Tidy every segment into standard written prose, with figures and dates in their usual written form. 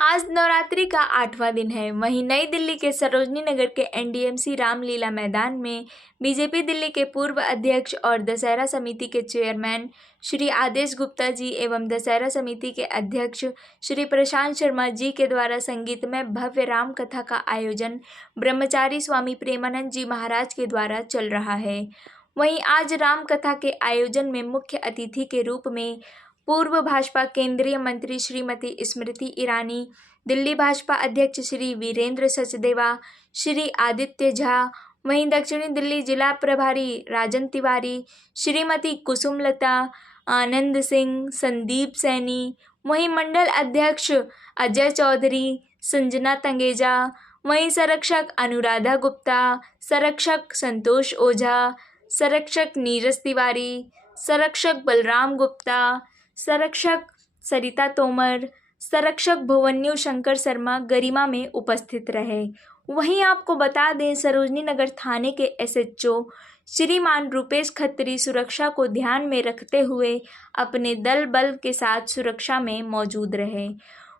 आज नवरात्रि का 8वां दिन है। वहीं नई दिल्ली के सरोजनी नगर के एनडीएमसी रामलीला मैदान में बीजेपी दिल्ली के पूर्व अध्यक्ष और दशहरा समिति के चेयरमैन श्री आदेश गुप्ता जी एवं दशहरा समिति के अध्यक्ष श्री प्रशांत शर्मा जी के द्वारा संगीतमय भव्य राम कथा का आयोजन ब्रह्मचारी स्वामी प्रेमानंद जी महाराज के द्वारा चल रहा है। वहीं आज राम कथा के आयोजन में मुख्य अतिथि के रूप में पूर्व भाजपा केंद्रीय मंत्री श्रीमती स्मृति ईरानी, दिल्ली भाजपा अध्यक्ष श्री वीरेंद्र सचदेवा, श्री आदित्य झा, वहीं दक्षिणी दिल्ली जिला प्रभारी राजन तिवारी, श्रीमती कुसुमलता, आनंद सिंह, संदीप सैनी, वहीं मंडल अध्यक्ष अजय चौधरी, संजना तंगेजा, वहीं संरक्षक अनुराधा गुप्ता, संरक्षक संतोष ओझा, संरक्षक नीरज तिवारी, संरक्षक बलराम गुप्ता, संरक्षक सरिता तोमर, संरक्षक भुवन्यु शंकर शर्मा गरिमा में उपस्थित रहे। वहीं आपको बता दें, सरोजनी नगर थाने के एसएचओ श्रीमान रूपेश खत्री सुरक्षा को ध्यान में रखते हुए अपने दल बल के साथ सुरक्षा में मौजूद रहे।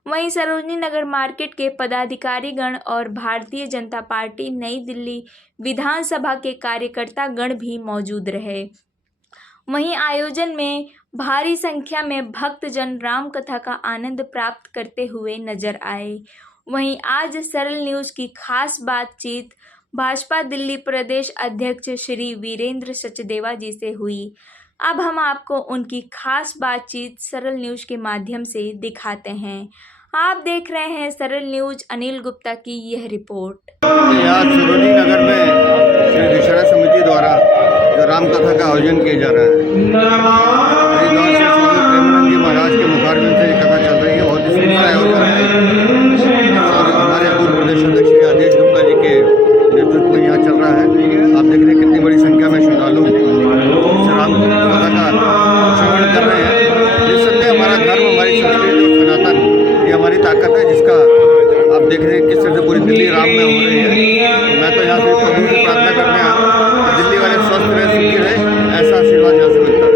वहीं सरोजनी नगर मार्केट के पदाधिकारीगण और भारतीय जनता पार्टी नई दिल्ली विधानसभा के कार्यकर्ता गण भी मौजूद रहे। वहीं आयोजन में भारी संख्या में भक्तजन राम कथा का आनंद प्राप्त करते हुए नजर आए। वहीं आज सरल न्यूज़ की खास बातचीत भाजपा दिल्ली प्रदेश अध्यक्ष श्री वीरेंद्र सचदेवा जी से हुई। अब हम आपको उनकी खास बातचीत सरल न्यूज़ के माध्यम से दिखाते हैं। आप देख रहे हैं सरल न्यूज़। अनिल गुप्ता की यह रिपोर्ट। आज सरोजनी नगर में श्री दशहरा समिति द्वारा जो राम कथा का आयोजन किया जा रहा है, हरिद्वार से स्वामी प्रेमानंद जी महाराज के मुखारबिंद से ये कथा चल रही है। बहुत ही सुंदर आयोजन है और हमारे पूर्व प्रदेश अध्यक्ष श्री आदेश गुप्ता जी के नेतृत्व में यहाँ चल रहा है। आप देख रहे हैं कितनी बड़ी संख्या में श्रद्धालु इस राम कथा का श्रवण कर रहे हैं। निस्संदेह हमारा धर्म, हमारी संस्कृति और सनातन ये हमारी ताकत है, जिसका आप देख रहे हैं किस तरह से पूरी दिल्ली राम में हो रही है। तो मैं तो यहाँ से प्रभु से प्रार्थना करने आया कि दिल्ली वाले स्वस्थ रहे, सुखी रहे, ऐसा आशीर्वाद यहाँ से मिलता है।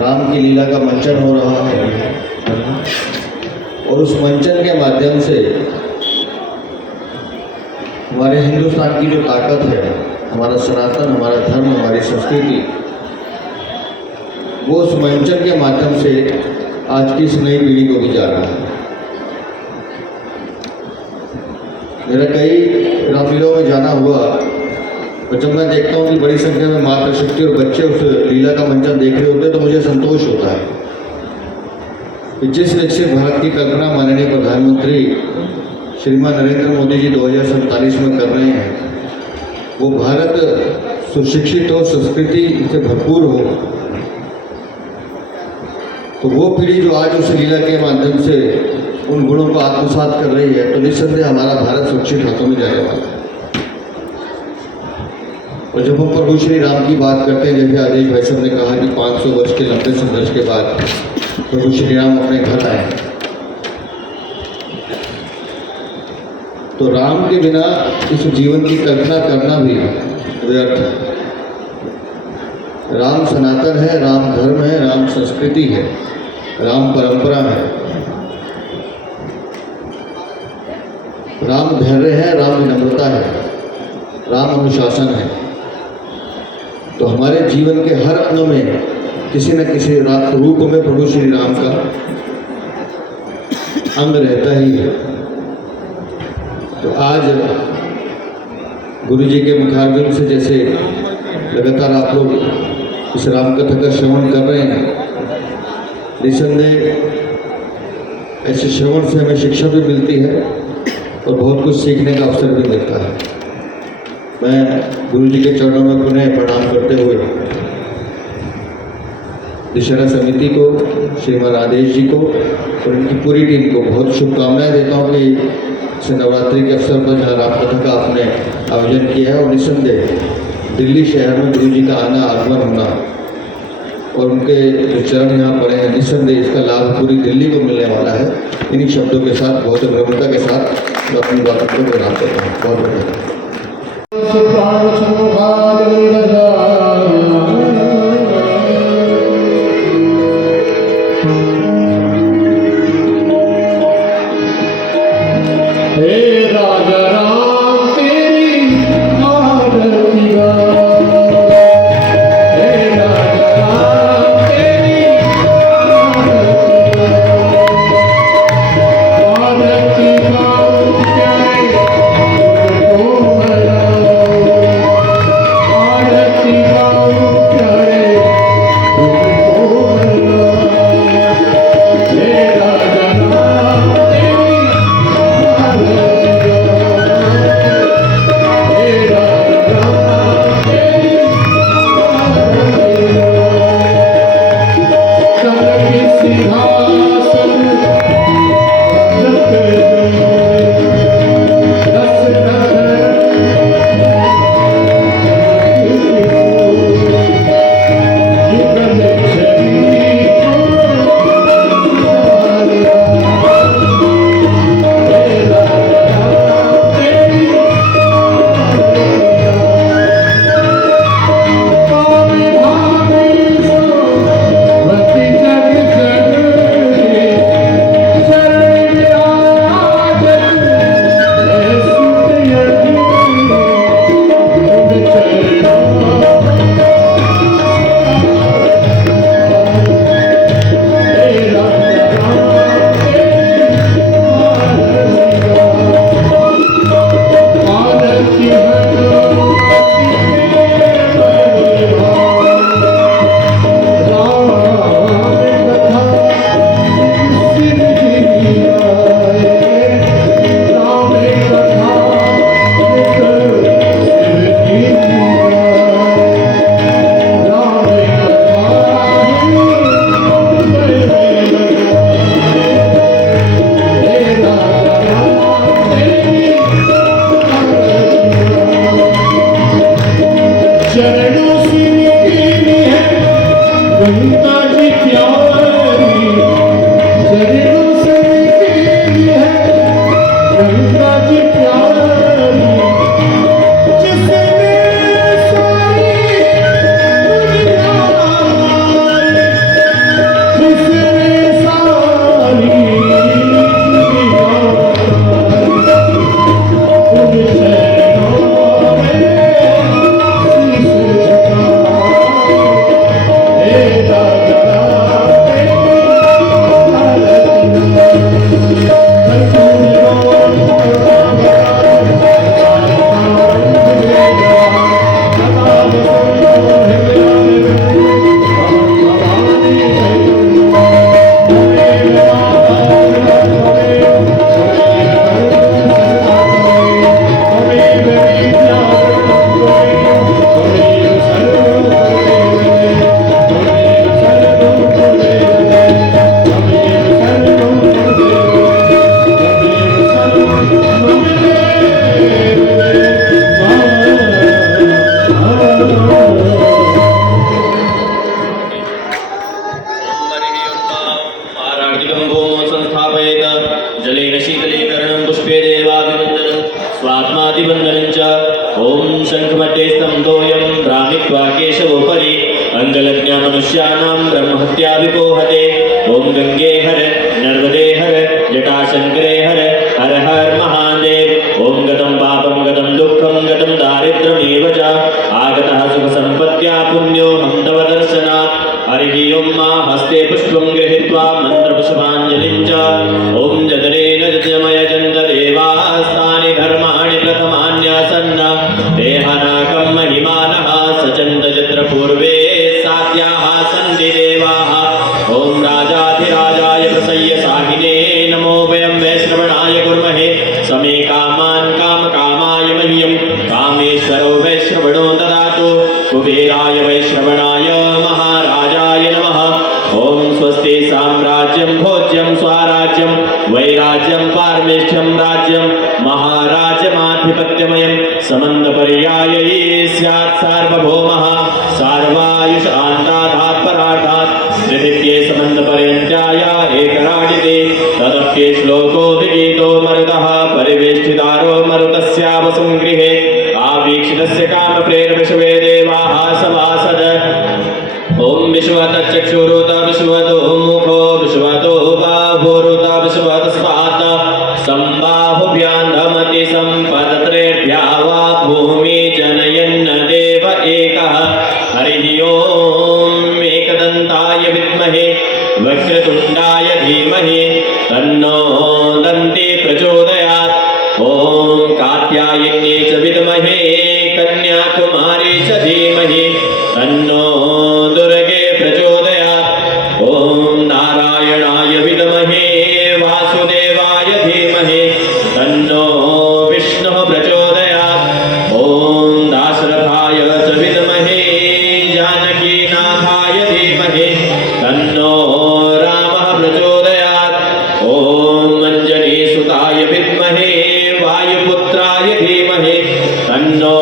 राम की लीला का मंचन हो रहा है और उस मंचन के माध्यम से हमारे हिंदुस्तान की जो ताकत है, हमारा सनातन, हमारा धर्म, हमारी संस्कृति, वो उस मंचन के माध्यम से आज की इस नई पीढ़ी को भी जा रहा है। मेरा कई रामलीलाओं में जाना हुआ और जब मैं देखता हूँ कि बड़ी संख्या में मातृशक्ति और बच्चे उस लीला का मंचन देख रहे होते हैं तो मुझे संतोष होता है कि जिस विकसित भारत की कल्पना माननीय प्रधानमंत्री श्रीमान नरेंद्र मोदी जी 2047 में कर रहे हैं, वो भारत सुशिक्षित हो, संस्कृति से भरपूर हो। तो वो पीढ़ी जो आज उस लीला के माध्यम से उन गुणों को आत्मसात कर रही है, तो निस्संदेह हमारा भारत सुरक्षित हाथों में जाने वाला है। और जब हम प्रभु श्री राम की बात करते हैं, जैसे आदेश भाई साहब ने कहा कि 500 वर्ष के लंबे संघर्ष के बाद प्रभु श्री राम अपने घर आए, तो राम के बिना इस जीवन की कल्पना करना भी व्यर्थ है। राम सनातन है, राम धर्म है, राम संस्कृति है, राम परंपरा है, राम धैर्य है, राम विनम्रता है, राम अनुशासन है। तो हमारे जीवन के हर अणु में किसी न किसी रूप में प्रभु श्री राम का अंग रहता ही है। तो आज गुरु जी के मुखारबिंद से जैसे लगातार आप लोग इस राम कथा का श्रवण कर रहे हैं, निसंदेह ऐसे श्रवण से हमें शिक्षा भी मिलती है और बहुत कुछ सीखने का अवसर भी मिलता है। मैं गुरु जी के चरणों में पुनः प्रणाम करते हुए दशहरा समिति को, श्रीमान आदेश जी को और उनकी पूरी टीम को बहुत शुभकामनाएं देता हूँ कि इस नवरात्रि के अवसर पर जहाँ राम कथा का आपने आयोजन किया है और निस्संदेह दिल्ली शहर में गुरु जी का आना, आगमन होना और उनके जो चरण यहाँ पड़े हैं, निस्संदेह इसका लाभ पूरी दिल्ली को मिलने वाला है। इन्हीं शब्दों के साथ, बहुत विनम्रता के साथ मैं अपनी बातों को विराम करता हूँ। बहुत धन्यवाद। शीघ्रं भूमौ संस्थापयेत् जलेन शीतलीकरणं पुष्पे देवाभिवन्दनं स्वात्मादिवन्दनं च ॐ शङ्खमध्ये स्तम्भोऽयं भ्रामित्वा केशवोपरि अङ्गलज्ञमनुष्याणां ब्रह्महत्या विपोहते ॐ गङ्गे हर नर्मदे हर जटाशङ्करे हर हर हर महादेव ॐ गतं पापं गतं दुःखं गतं दारिद्र्यमेव च आगतः सुखसम्पत्त्या पुण्योऽहं तव दर्शनात् हरिः ॐ मा हस्ते पुष्पं गृहीत्वा मन्त्रपुष्पाञ्जलिं च ॐ जदनेन जजमयजन्त देवास्तानि धर्माणि प्रथमान्यासन्न देहनाकं महिमानः सचन्त यत्र पूर्वे सात्याः सन्ति देवाः ॐ राजाधिराजाय प्रसय्य साहिने नमो वयं वैश्रवणाय कुर्महे समे कामान् कामकामाय मह्यं कामेश्वरो वैश्रवणो ददातु कुबेराय वैश्रवणाय महाराजाय नमः ॐ स्वस्ति साम्राज्यं भोज्यं स्वराज्यं वैराज्यं पारमेष्ठ्यं राज्यं महाराज्यमाधिपत्यमयं समन्तपर्यायी स्यात् सार्वभौमः सार्वायुषान्तात् परार्थात् त्रिदिव्ये समन्तपर्यन्त्याय एकराडिते तदप्ये श्लोको विगीतो मरुतः परिवेष्टितारो मरुतस्यावसं गृहे आवीक्षितस्य कामप्रेरविषवे देवाः सभासद ॐ विश्वतश्चक्षुरुत विश्वतो मुखो विश्वतो बाहुरुत विश्वतस्मात् सम्बाहुभ्यान्धमति सम्पदत्रेभ्यः वा भूमि जनयन्न देव एकः हरिः ॐ एकदन्ताय विद्महे वक्रतुण्डाय धीमहि तन्नो दन्ति प्रचोदयात् ॐ कात्यायन्ये च विद्महे कन्याकुमारी च धीमहि तन्नो दुर्गे प्रचोदयात् ॐ नारायणाय विद्महे वासुदेवाय धीमहि तन्नो विष्णुः प्रचोदयात् ॐ दाशरथाय च विद्महे जानकीनाथाय धीमहि तन्नो रामः प्रचोदयात् ॐ अञ्जनीसुताय विद्महे वायुपुत्राय धीमहि तन्नो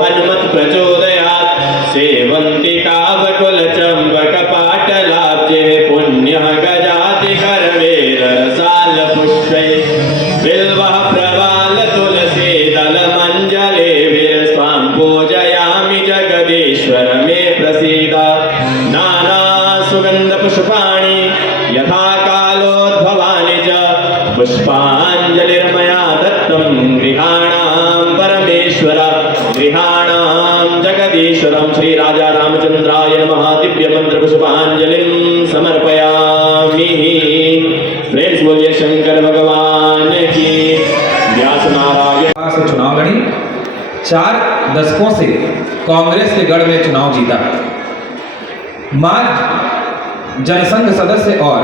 हनुमत् प्रचोदयात् सेवन्तिका वकुलचम्बकपाटलाब्जे पुण्यः गजातिकरवेरसालपुष्पै बिल्वः प्रवालतुलसीदलमञ्जलेभिर्स्वां पूजयामि जगदीश्वर मे प्रसीद नानासुगन्धपुष्पाणि यथा कालोद्भवानि च पुष्पाञ्जलिर्मया दत्तं गृहाणां परमेश्वर गृहाणां जगदीश्वरं श्री राजा रामचंद्राय नमः दिव्य मंत्र पुष्पांजलिं समर्पयामि। प्रेम से बोलिए शंकर भगवान की। व्यास नारायण से चुनाव लड़ी, 4 दशकों से कांग्रेस के गढ़ में चुनाव जीता। मां जनसंघ सदस्य और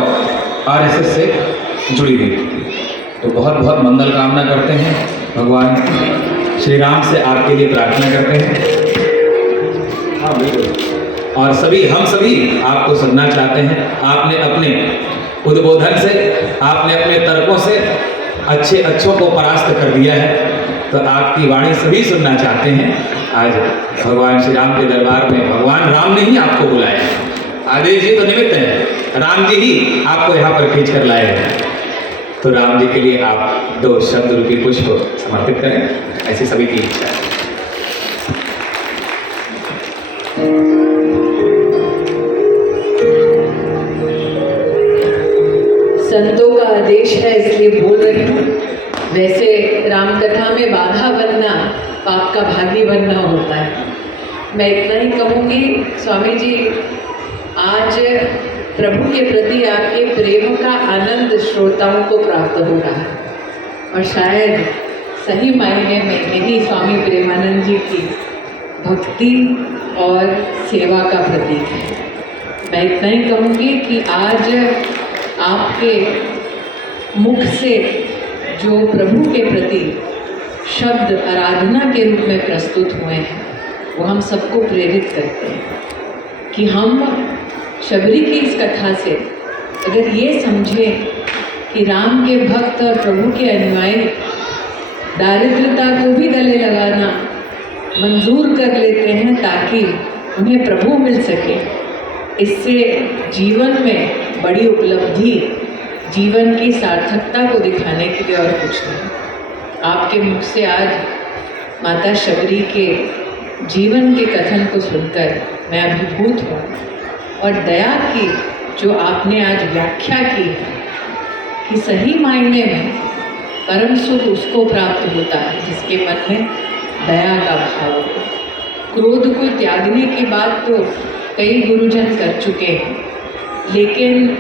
आरएसएस से जुड़ी हुई, तो बहुत बहुत मंगल कामना करते हैं। भगवान श्री राम से आपके लिए प्रार्थना करते हैं। हाँ बिल्कुल। और हम सभी आपको सुनना चाहते हैं। आपने अपने उद्बोधन से, आपने अपने तर्कों से अच्छों को परास्त कर दिया है, तो आपकी वाणी सभी सुनना चाहते हैं। आज भगवान श्री राम के दरबार में भगवान राम ने ही आपको बुलाया है। आदेश जी तो निमित्त है, राम जी ही आपको यहाँ पर खींच कर लाए हैं। तो राम जी के लिए आप 2 शब्द रूपी पुष्प समर्पित करें, ऐसी सभी की इच्छा है। संतों का आदेश है इसलिए बोल रही हूँ। वैसे रामकथा में बाधा बनना पाप का भागी बनना होता है। मैं इतना ही कहूँगी, स्वामी जी आज प्रभु के प्रति आपके प्रेम का आनंद श्रोताओं को प्राप्त हो रहा है, और शायद सही मायने में यही स्वामी प्रेमानंद जी की भक्ति और सेवा का प्रतीक है। मैं इतना ही कहूँगी कि आज आपके मुख से जो प्रभु के प्रति शब्द आराधना के रूप में प्रस्तुत हुए हैं, वो हम सबको प्रेरित करते हैं कि हम शबरी की इस कथा से अगर ये समझें कि राम के भक्त और प्रभु के अनुयायी दारिद्रता को भी गले लगाना मंजूर कर लेते हैं ताकि उन्हें प्रभु मिल सके, इससे जीवन में बड़ी उपलब्धि जीवन की सार्थकता को दिखाने के लिए और कुछ नहीं। आपके मुख से आज माता शबरी के जीवन के कथन को सुनकर मैं अभिभूत हूँ और दया की जो आपने आज व्याख्या की है कि सही मायने में परम सुख उसको प्राप्त होता है जिसके मन में दया का भाव हो। क्रोध को त्यागने की बात तो कई गुरुजन कर चुके हैं, लेकिन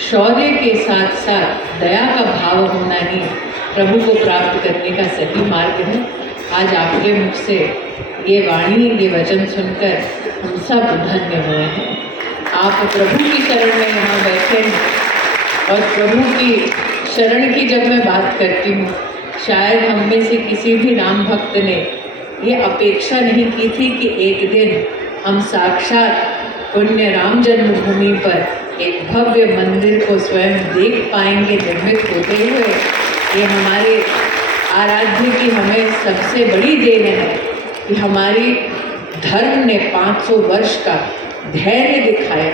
शौर्य के साथ साथ दया का भाव होना ही प्रभु को प्राप्त करने का सही मार्ग है। आज आपके मुख से ये वाणी, ये वचन सुनकर हम सब धन्य हुए हैं। आप प्रभु की शरण में यहाँ बैठे हैं और प्रभु की शरण की जब मैं बात करती हूँ, शायद हम में से किसी भी राम भक्त ने ये अपेक्षा नहीं की थी कि एक दिन हम साक्षात पुण्य राम जन्मभूमि पर एक भव्य मंदिर को स्वयं देख पाएंगे निर्मित होते हुए। ये हमारे आराध्य की हमें सबसे बड़ी देन है कि हमारी धर्म ने 500 वर्ष का धैर्य दिखाया।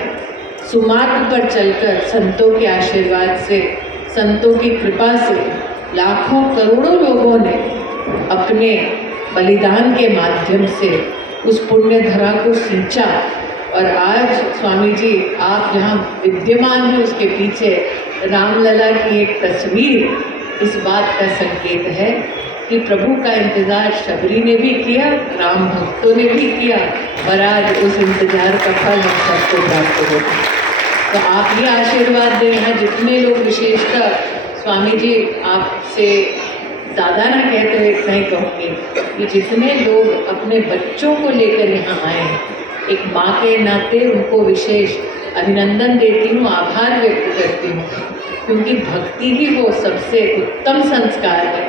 सुमार्ग पर चलकर संतों के आशीर्वाद से, संतों की कृपा से लाखों करोड़ों लोगों ने अपने बलिदान के माध्यम से उस पुण्य धरा को सींचा। और आज स्वामी जी आप जहाँ विद्यमान हैं उसके पीछे रामलला की एक तस्वीर इस बात का संकेत है कि प्रभु का इंतज़ार शबरी ने भी किया, राम भक्तों ने भी किया और आज उस इंतज़ार का फल हम सबको प्राप्त होगा। तो आप ये आशीर्वाद दें, यहाँ जितने लोग विशेषकर स्वामी जी आपसे ज़्यादा ना कहते हुए इतना ही कहूँगी कि जितने लोग अपने बच्चों को लेकर यहाँ आए हैं, एक माँ के नाते उनको विशेष अभिनंदन देती हूँ, आभार व्यक्त करती हूँ, क्योंकि भक्ति ही वो सबसे उत्तम संस्कार है,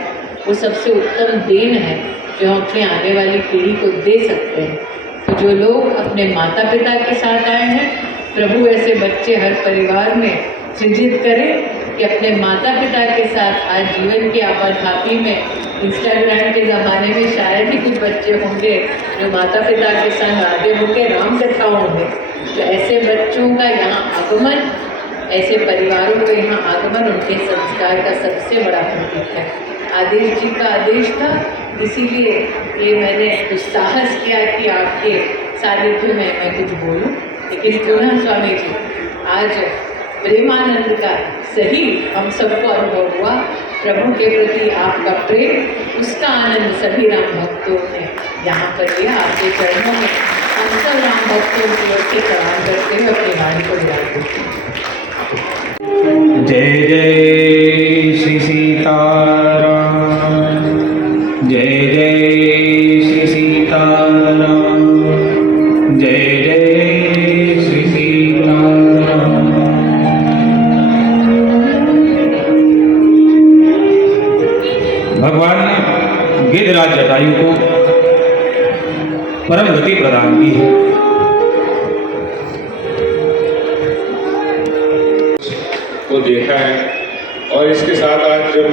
वो सबसे उत्तम देन है जो हम अपने आने वाली पीढ़ी को दे सकते हैं। तो जो लोग अपने माता पिता के साथ आए हैं, प्रभु ऐसे बच्चे हर परिवार में सृजित करें कि अपने माता पिता के साथ आज जीवन की आपाधापी में, इंस्टाग्राम के ज़माने में शायद ही कुछ बच्चे होंगे जो माता पिता के संग आगे होकर राम कथाओं में, तो ऐसे बच्चों का यहाँ आगमन, ऐसे परिवारों को यहाँ आगमन उनके संस्कार का सबसे बड़ा प्रतीक है। आदेश जी का आदेश था, इसीलिए ये मैंने दुस्साहस किया कि आपके सानिध्य में मैं कुछ बोलूं। लेकिन पुनः स्वामी जी आज प्रेमानंद का सही हम सबको अनुभव हुआ, प्रभु के प्रति आपका प्रेम, उसका आनंद सभी राम भक्तों ने यहाँ पर लिया। आपके चरणों में हम सब राम भक्तों की ओर से प्रणाम करते हुए अपनी वाणी को विराम देते हैं। जय जय श्री सीताराम, जय जय श्री सीताराम, जय जय श्री सीताराम। भगवान ने गिरिराज जटायु को परम गति प्रदान की है। को देखा है और इसके साथ आज जब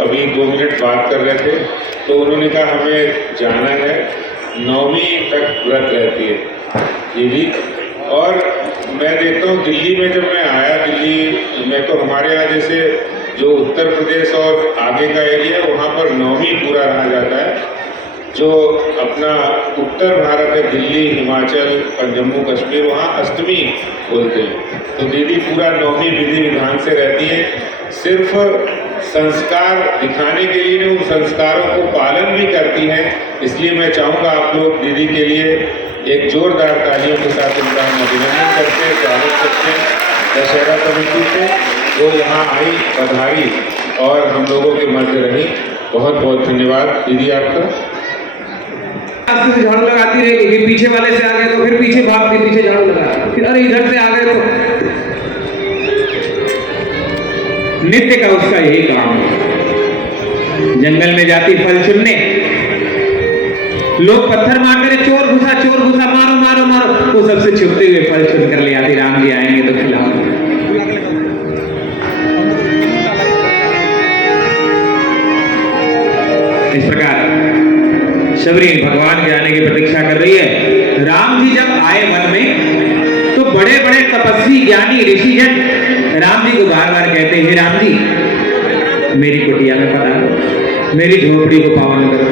अभी 2 मिनट बात कर रहे थे तो उन्होंने कहा हमें जाना है, 9वीं तक व्रत रहती है दीदी। और मैं देखता हूँ दिल्ली में जब मैं आया, दिल्ली में तो हमारे यहाँ जैसे जो उत्तर प्रदेश और आगे का एरिया है वहाँ पर 9वीं पूरा रहा जाता है। जो अपना उत्तर भारत है, दिल्ली, हिमाचल और जम्मू कश्मीर, वहाँ अष्टमी बोलते हैं। तो दीदी पूरा 9वीं विधि विधान से रहती है, सिर्फ संस्कार दिखाने के लिए उन संस्कारों को पालन भी करती हैं। इसलिए मैं चाहूँगा आप लोग दीदी के लिए एक जोरदार तालियों के साथ उनका हम अभिनंदन करते हैं, स्वागत करते हैं। दशहरा कमेटी से वो यहाँ आई, पधारी और हम लोगों के मध्य रही। बहुत बहुत धन्यवाद दीदी आपका। रास्ते से झाड़ू लगाती रहेगी, फिर पीछे वाले से आ गए तो फिर पीछे भाग के पीछे झाड़ू लगा, फिर अरे इधर से आ गए तो नित्य का उसका यही काम है। जंगल में जाती फल चुनने, लोग पत्थर मारते रहे, चोर घुसा, मारो मारो मारो, वो सबसे छुपते हुए फल चुन कर ले आती। राम जी आएंगे तो खिलाओ। इस प्रकार शबरी भगवान के आने की प्रतीक्षा कर रही है। राम जी जब आए वन में तो बड़े बड़े तपस्वी ज्ञानी ऋषिजन राम जी को बार बार कहते हे राम जी मेरी कुटिया में पधारो, मेरी झोपड़ी को पावन करो।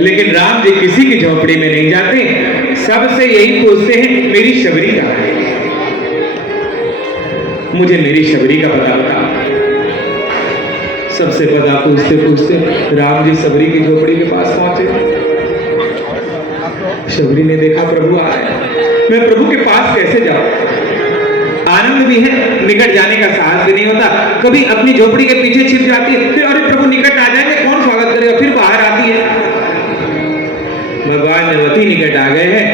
लेकिन राम जी किसी की झोपड़ी में नहीं जाते, सबसे यही पूछते हैं मेरी शबरी कहाँ है, मुझे मेरी शबरी का पता बता। सबसे पता पूछते पूछते राम जी शबरी की झोपड़ी के पास पहुंचे। शबरी ने देखा प्रभु आए, मैं प्रभु के पास कैसे जाऊं? आनंद भी है, निकट जाने का साहस भी नहीं होता। कभी अपनी झोपड़ी के पीछे छिप जाती है, फिर अरे प्रभु निकट आ जाएंगे, कौन स्वागत करेगा, फिर बाहर आती है। भगवान नवती निकट आ गए हैं,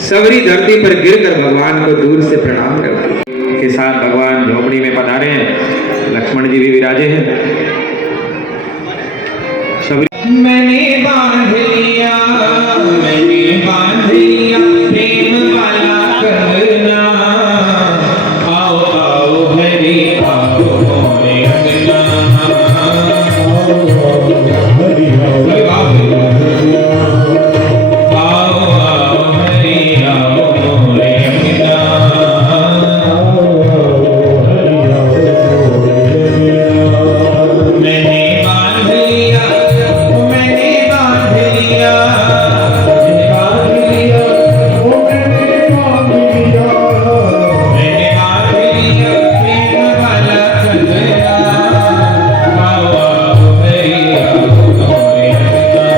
सबरी धरती पर गिरकर भगवान को दूर से प्रणाम करती के साथ भगवान झोपड़ी में पधारे हैं। लक्ष्मण जी भी विराजे हैं। सबरी मैंने बांध लिया, मैंने बांध लिया प्रेम वाला कंगना, आओ आओ हरि आओ मोरे अंगना, आओ आओ हरि आओ मोरे अंगना। मैंने बांध लिया, मैंने बांध लिया, मैंने बांध लिया, मैंने बांध लिया प्रेम वाला कंगना, आओ आओ हरि आओ मोरे अंगना।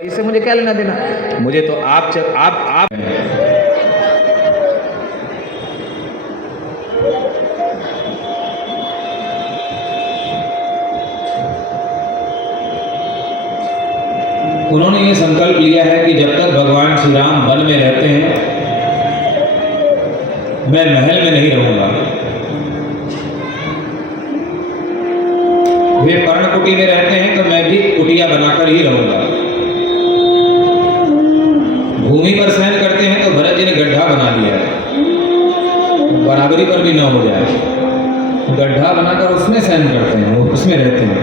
इससे मुझे क्या लेना देना? मुझे तो आप उन्होंने ये संकल्प लिया है कि जब तक भगवान श्री राम वन में रहते हैं मैं महल में नहीं रहूंगा। वे पर्णकुटी में रहते हैं तो मैं भी कुटिया बनाकर ही रहूंगा। भूमि पर शयन करते हैं तो भरत जी ने गड्ढा बना दिया है, बराबरी पर भी न हो जाए, गड्ढा बनाकर उसमें शयन करते हैं, वो उसमें रहते हैं।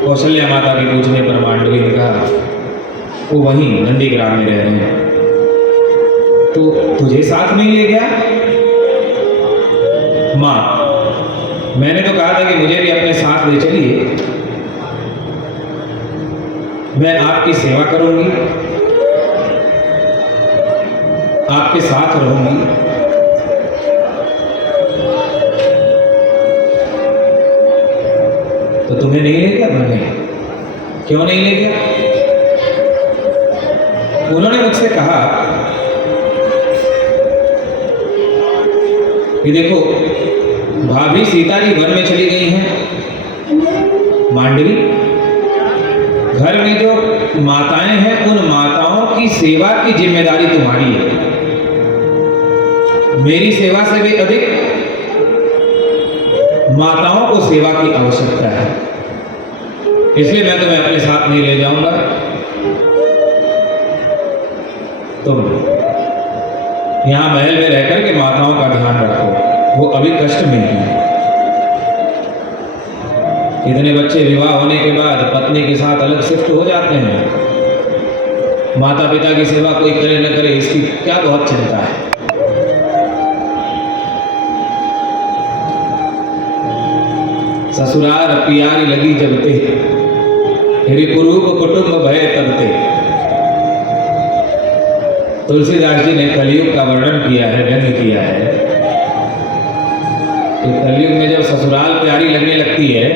कौशल्या माता के पूछने पर मांडवी ने कहा वो वहीं नंदीग्राम में रह रहे हैं, तो तुझे साथ नहीं ले गया? माँ मैंने तो कहा था कि मुझे भी अपने साथ ले चलिए, मैं आपकी सेवा करूंगी, आपके साथ रहूंगी। तो तुम्हें नहीं ले गया? मैंने क्यों नहीं ले गया? उन्होंने मुझसे कहा कि देखो भाभी सीता जी वन में चली गई हैं, मांडवी घर में जो माताएं हैं उन माताओं की सेवा की जिम्मेदारी तुम्हारी है। मेरी सेवा से भी अधिक माताओं को सेवा की आवश्यकता है, इसलिए मैं तुम्हें अपने साथ नहीं ले जाऊंगा। तुम यहाँ महल में रहकर के माताओं का ध्यान रखो, वो अभी कष्ट में है। इतने बच्चे विवाह होने के बाद पत्नी के साथ अलग शिफ्ट हो जाते हैं, माता पिता की सेवा कोई करे न करे इसकी क्या बहुत चिंता है। ससुराल प्यारी लगी जबते, रिपुरूप कुटुंब भय तबते। तुलसीदास जी ने कलयुग का वर्णन किया है, व्यंग किया है कि कलयुग में जब ससुराल प्यारी लगने लगती है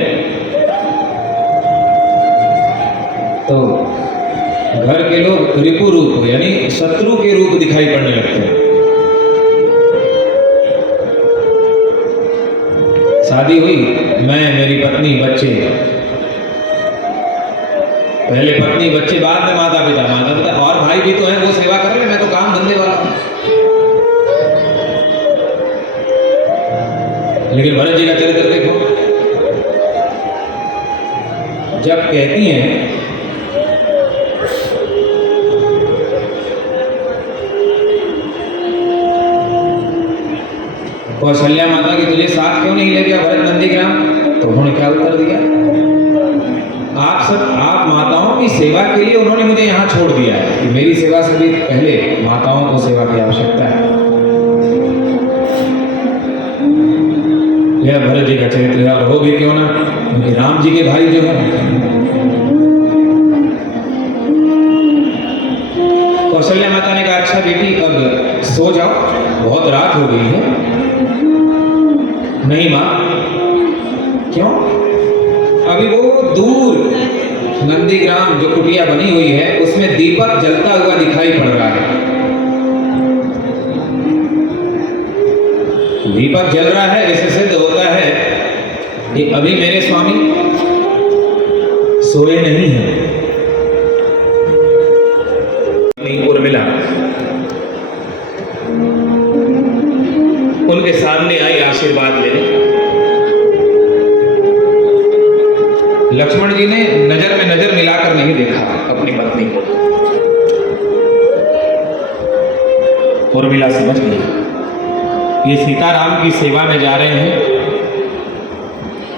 घर के लोग रिपु रूप यानी शत्रु के रूप दिखाई पड़ने लगते हैं। शादी हुई, मैं, मेरी पत्नी, बच्चे, पहले पत्नी बच्चे, बाद में माता पिता और भाई भी तो है, वो सेवा कर ले, मैं तो काम धंधे वाला हूं। लेकिन भरत जी का चरित्र देखो, जब कहती हैं कौशल्या माता की तुझे साथ क्यों नहीं ले गया भरत नंदीग्राम, तो उन्होंने क्या उत्तर दिया, आप माताओं की सेवा के लिए उन्होंने मुझे यहाँ छोड़ दिया है कि मेरी सेवा से भी पहले माताओं को सेवा की आवश्यकता है। यह भरत जी का चरित्र है, हो भी क्यों ना, क्योंकि राम जी के भाई जो है। कौशल्या माता ने कहा अच्छा बेटी अब सो जाओ, बहुत रात हो गई है। नहीं माँ, क्यों, अभी वो दूर नंदीग्राम जो कुटिया बनी हुई है उसमें दीपक जलता हुआ दिखाई पड़ रहा है। दीपक जल रहा है, इससे सिद्ध होता है कि अभी मेरे स्वामी सोए नहीं हैं। उर्मिला उनके सामने आई आशीर्वाद लेने। लक्ष्मण जी ने नजर में नजर मिलाकर नहीं देखा अपनी पत्नी को। उर्मिला समझ गई ये सीताराम की सेवा में जा रहे हैं,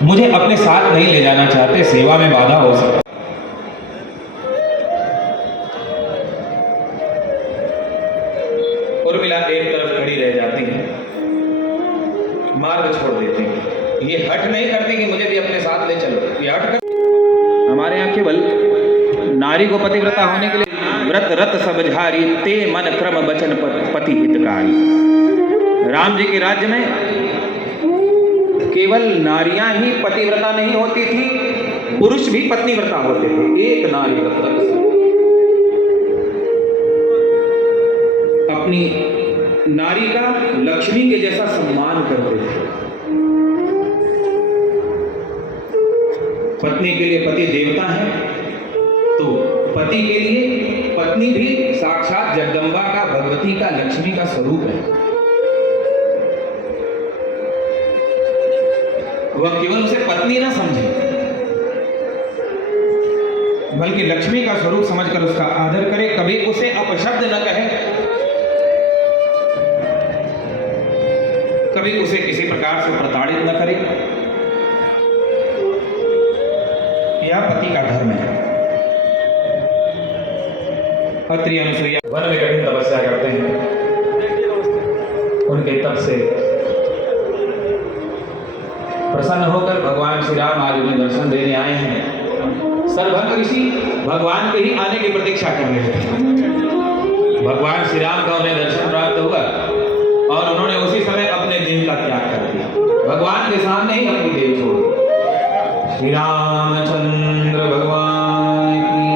मुझे अपने साथ नहीं ले जाना चाहते, सेवा में बाधा हो सकता। उर्मिला एक तरफ खड़ी रह जाती है, मार्ग छोड़ देते हैं। ये हट नहीं करते कि मुझे भी अपने साथ ले चलो, ये हट कर। हमारे यहाँ केवल नारी को पतिव्रता होने के लिए व्रत रत सब झारी ते मन क्रम वचन पति हितकारी। राम जी के राज्य में केवल नारियां ही पतिव्रता नहीं होती थी, पुरुष भी पत्नीव्रता होते थे। एक नारी व्रत अपनी नारी का लक्ष्मी के जैसा सम्मान करते थे। पत्नी के लिए पति देवता है, तो पति के लिए पत्नी भी साक्षात जगदम्बा का, भगवती का, लक्ष्मी का स्वरूप है। वह केवल उसे पत्नी ना समझे, बल्कि लक्ष्मी का स्वरूप समझकर उसका आदर करे, कभी उसे अपशब्द न कहे, कभी उसे किसी प्रकार से प्रताड़ित न करे। यह पति का धर्म है। अत्रि अनुसुईया वन में कठिन तपस्या करते हैं, उनके तप से प्रसन्न होकर भगवान श्री राम आज उन्हें दर्शन देने आए हैं। सर्वभंग ऋषि भगवान के ही आने की प्रतीक्षा कर रहे थे। भगवान श्री राम का उन्हें दर्शन प्राप्त हुआ और उन्होंने उसी समय अपने देह का त्याग कर दिया, भगवान के सामने ही अपनी देह छोड़ दी। श्री रामचंद्र भगवान की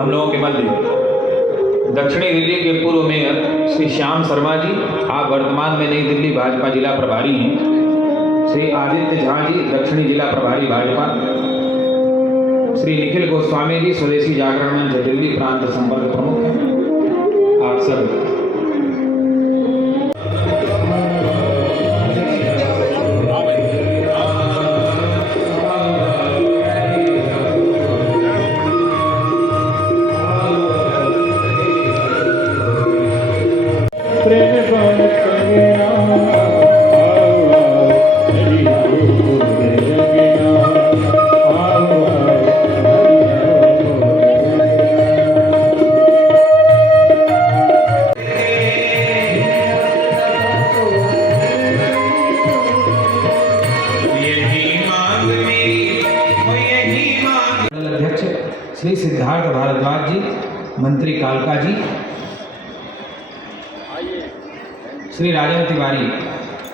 हम लोगों के मध्य दक्षिणी दिल्ली के पूर्व मेयर श्री श्याम शर्मा जी, आप वर्तमान में नई दिल्ली भाजपा जिला प्रभारी हैं। श्री आदित्य झा जी, दक्षिणी जिला प्रभारी भाजपा। श्री निखिल गोस्वामी जी, स्वदेशी जागरण मंच दिल्ली प्रांत संपर्क प्रमुख हैं। आप सब श्री सिद्धार्थ भारद्वाज जी, मंत्री कालका जी, श्री राजन तिवारी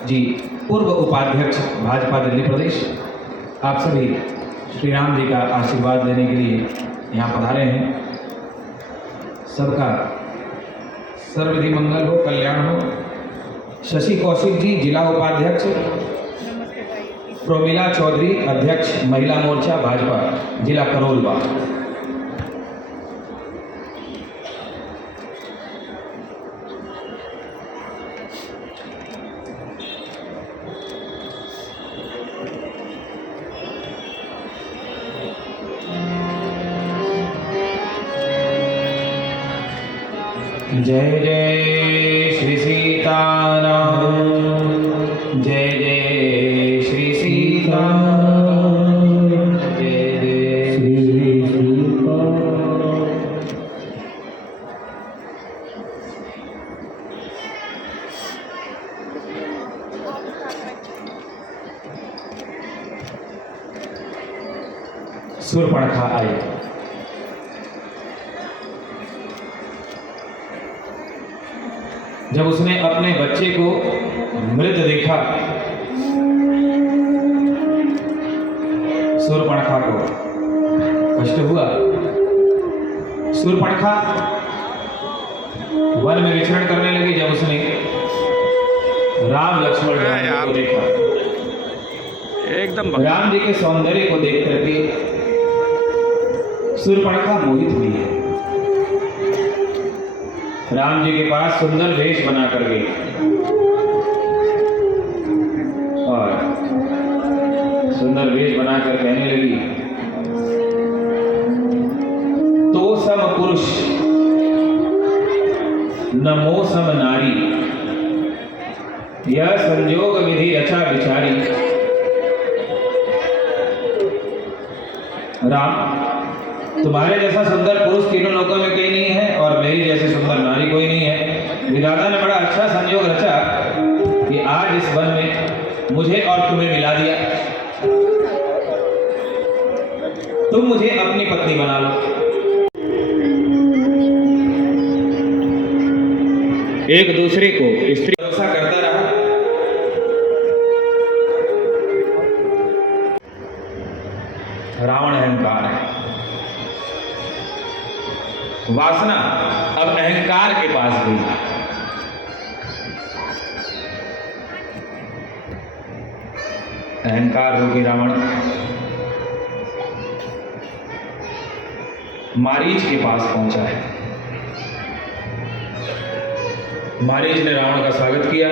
जी, पूर्व उपाध्यक्ष भाजपा दिल्ली प्रदेश, आप सभी श्री राम जी का आशीर्वाद लेने के लिए यहाँ पधारे हैं। सबका सर्वविधि मंगल हो, कल्याण हो। शशि कौशिक जी जिला उपाध्यक्ष, प्रोमिला चौधरी अध्यक्ष महिला मोर्चा भाजपा जिला करोलवा। जय जय श्री सीताराम, जय जय श्री सीताराम, जय जय श्री सीताराम। सूर्पणखा आई। जब उसने अपने बच्चे को मृत देखा, सूर्पणखा को कष्ट हुआ। सूर्पणखा वन में विचरण करने लगी। जब उसने राम लक्ष्मण को देखा, एकदम राम जी के सौंदर्य को देख करके सूर्पणखा मोहित हुई है। राम जी के पास सुंदर वेश बना कर गई और सुंदर वेश बनाकर कहने लगी, तो सम पुरुष नमो सम नारी, यह संयोग विधि रचा विचारी। राम, तुम्हारे जैसा सुंदर पुरुष तीनों लोकों में कोई नहीं है और मेरी जैसी सुंदर नारी कोई नहीं है। विधाता ने बड़ा अच्छा संयोग रचा कि आज इस वन में मुझे और तुम्हें मिला दिया। तुम मुझे अपनी पत्नी बना लो। एक दूसरे को स्त्री भरोसा करता रहा। रावण अहंकार है, वासना अब अहंकार के पास गई। अहंकार रूपी रावण मारीच के पास पहुंचा है। मारीच ने रावण का स्वागत किया।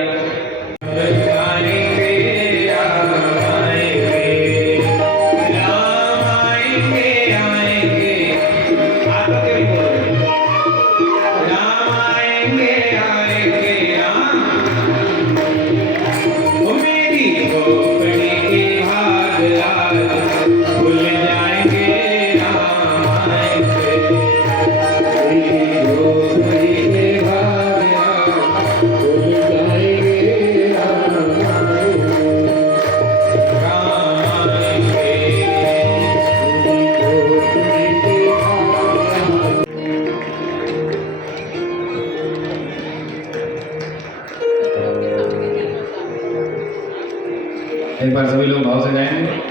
एक बार सभी लोग भाव से गाएंगे।